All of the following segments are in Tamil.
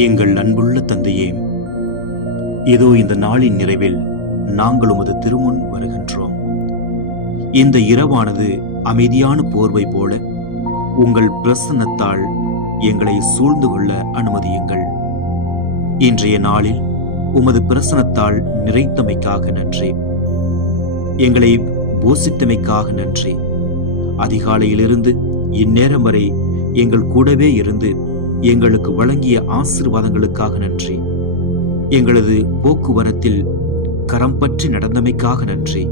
எங்கள் அன்புள்ள தந்தையே, இதோ இந்த நாளின் நிறைவில் நாங்கள் உமது திருமுன் வருகின்றோம். இந்த இரவானது அமைதியான போர்வை போல உங்கள் பிரசன்னத்தால் எங்களை சூழ்ந்து கொள்ள அனுமதியுங்கள். இன்றைய நாளில் உமது பிரசன்னத்தால் நிறைத்தமைக்காக நன்றி. எங்களை போஷித்தமைக்காக நன்றி. அதிகாலையிலிருந்து இந்நேரம் வரை எங்கள் கூடவே இருந்து எங்களுக்கு வழங்கிய ஆசீர்வாதங்களுக்காக நன்றி. எங்களது போக்குவரத்தில் கரம் பற்றி நடந்தமைக்காக நன்றி.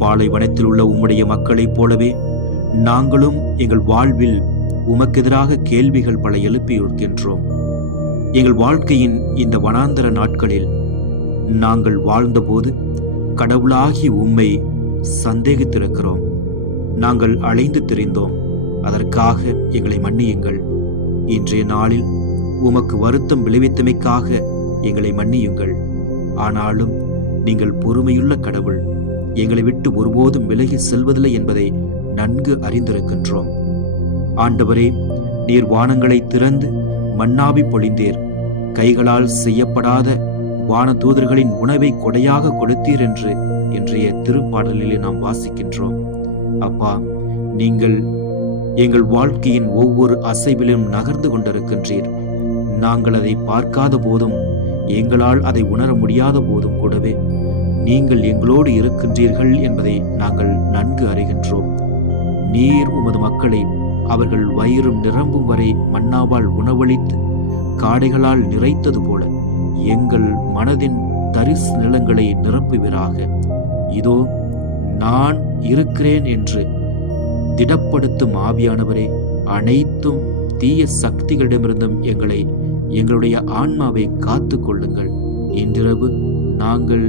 பாலைவனத்தில் உள்ள உம்முடைய மக்களைப் போலவே நாங்களும் எங்கள் வாழ்வில் உமக்கெதிராக கேள்விகள் பல எழுப்பியிருக்கின்றோம். எங்கள் வாழ்க்கையின் இந்த வனாந்தர நாட்களில் நாங்கள் வாழ்ந்தபோது கடவுளாகி உம்மை சந்தேகித்திருக்கிறோம். நாங்கள் அலைந்து திரிந்தோம். அதற்காக எங்களை மன்னியுங்கள். இன்றைய நாளில் உமக்கு வருத்தம் விளைவித்தமைக்காக எங்களை மன்னியுங்கள். ஆனாலும் நீங்கள் பொறுமையுள்ள கடவுள், எங்களை விட்டு ஒருபோதும் விலகி செல்வதில்லை என்பதை நன்கு அறிந்திருக்கின்றோம். ஆண்டவரே, நீர் வானங்களை திறந்து மன்னாவி பொழிந்தீர். கைகளால் செய்யப்படாத வான தூதர்களின் உணவை கொடையாக கொடுத்தீர் என்று இன்றைய திருப்பாடலிலே நாம் வாசிக்கின்றோம். அப்பா, நீங்கள் எங்கள் வாழ்க்கையின் ஒவ்வொரு அசைவிலும் நகர்ந்து கொண்டிருக்கின்றீர். நாங்கள் அதை பார்க்காத போதும், எங்களால் அதை உணர முடியாத போதும் கூடவே நீங்கள் எங்களோடு இருக்கின்றீர்கள் என்பதை நாங்கள் நன்கு அறிகின்றோம். நீர் உமது மக்களை அவர்கள் வயிறும் நிரம்பும் வரை மன்னாவால் உணவளித்து காடைகளால் நிறைத்தது போல எங்கள் மனதின் தரிசு நிலங்களை நிரப்புவீராக. இதோ நான் இருக்கிறேன் என்று திடப்படுத்தும் ஆவியானவரே, அனைத்தும் தீய சக்திகளிடமிருந்தும் எங்களுடைய ஆன்மாவை காத்து கொள்ளுங்கள். இன்றிரவு நாங்கள்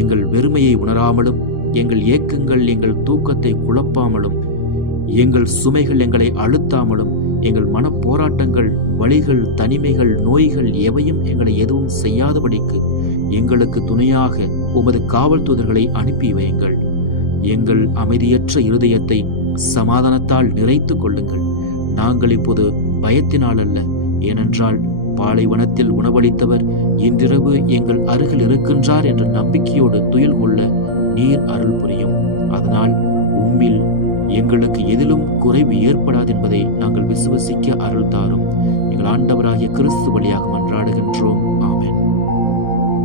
எங்கள் வெறுமையை உணராமலும், எங்கள் ஏக்கங்கள் எங்கள் தூக்கத்தை குழப்பாமலும், எங்கள் சுமைகள் எங்களை அழுத்தாமலும், எங்கள் மனப்போராட்டங்கள், வலிகள், தனிமைகள், நோய்கள் எவையும் எங்களை எதுவும் செய்யாதபடிக்கு எங்களுக்கு துணையாக உமது காவல் தூதர்களை அனுப்பி வையுங்கள். எங்கள் அமைதியற்ற இருதயத்தை சமாதானத்தால் நிறைத்து கொள்ளுங்கள். நாங்கள் இப்போது பயத்தினால் அல்ல, ஏனென்றால் பாலைவனத்தில் உணவளித்தவர் இன்றிரவு எங்கள் அருகில் இருக்கின்றார் என்ற நம்பிக்கையோடு துயில் கொள்ள நீர் அருள் புரியும். அதனால் உம்மில் எங்களுக்கு எதிலும் குறைவு ஏற்படாது என்பதை நாங்கள் விசுவசிக்க அருள் தாரும். எங்கள் ஆண்டவராகிய கிறிஸ்து வழியாக மன்றாடுகின்றோம்.